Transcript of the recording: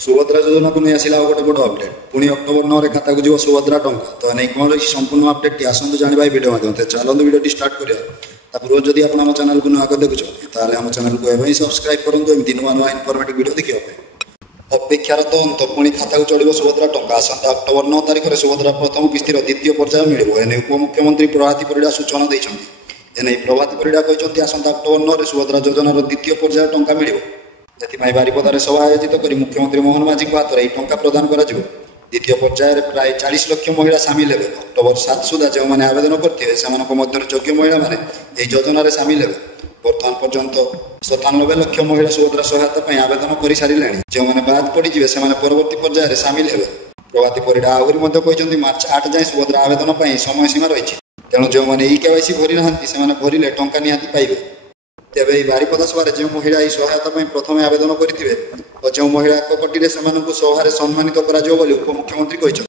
सुभद्रा योजना को नहीं आसला गोटे बड़ अपडेट पुणी अक्टोबर 9 खाता को जो सुभद्रा टंका तो नहीं कौन रही संपूर्ण अपडेट आसतु जाना भिडियो माध्यम चलते भिडियो स्टार्ट करा पूर्व जदि आप चैनल को नुआ देखुं आम चैनल को एवं सब्सक्राइब करूँ एमती नुआ नुआ इनफर्मेटिव भिडियो देखा अपेक्षार तो अंत पुणी खाता को चढ़ो सुभद्रा टंका आसंता अक्टोबर 9 तारिख में सुभद्रा प्रथम किस्तिर द्वितीय पर्याय मिले एने उपमुख्यमंत्री प्रभाती परिड़ा सूचना देते एने प्रभाती परिड़ा कहते आसंता अक्टोबर 9 सुभद्रा योजनार द्वितीय पर्याय टंका मिले एथि बारिपदार सभा आयोजित कर मुख्यमंत्री मोहन माझी हाथ में टंका प्रदान कर द्वितीय पर्यायर प्राय 40 लाख महिला सामिल हे अक्टोबर 7 सुधा जो मैंने आवेदन करते योग्य महिला मैंने योजन सामिल हे बर्तमान पर्यंत 97 लाख महिला सुभद्रा सहायता आवेदन कर सारे जो मैंने बाद पड़े से परवर्ती पर्यायर सामिल हे प्रभाती परिड़ा आहरी मार्च 8 जाए सुभद्रा आवेदन समय सीमा रही तेणु जो मैंने केवाईसी भरी ना भरले टंका निहाती पाइबे तेरे बारिपदा सभा जो महिला सहायता प्रथम आवेदन करते और जो महिला कटिले सभा सम्मानित उपमुख्यमंत्री कहते।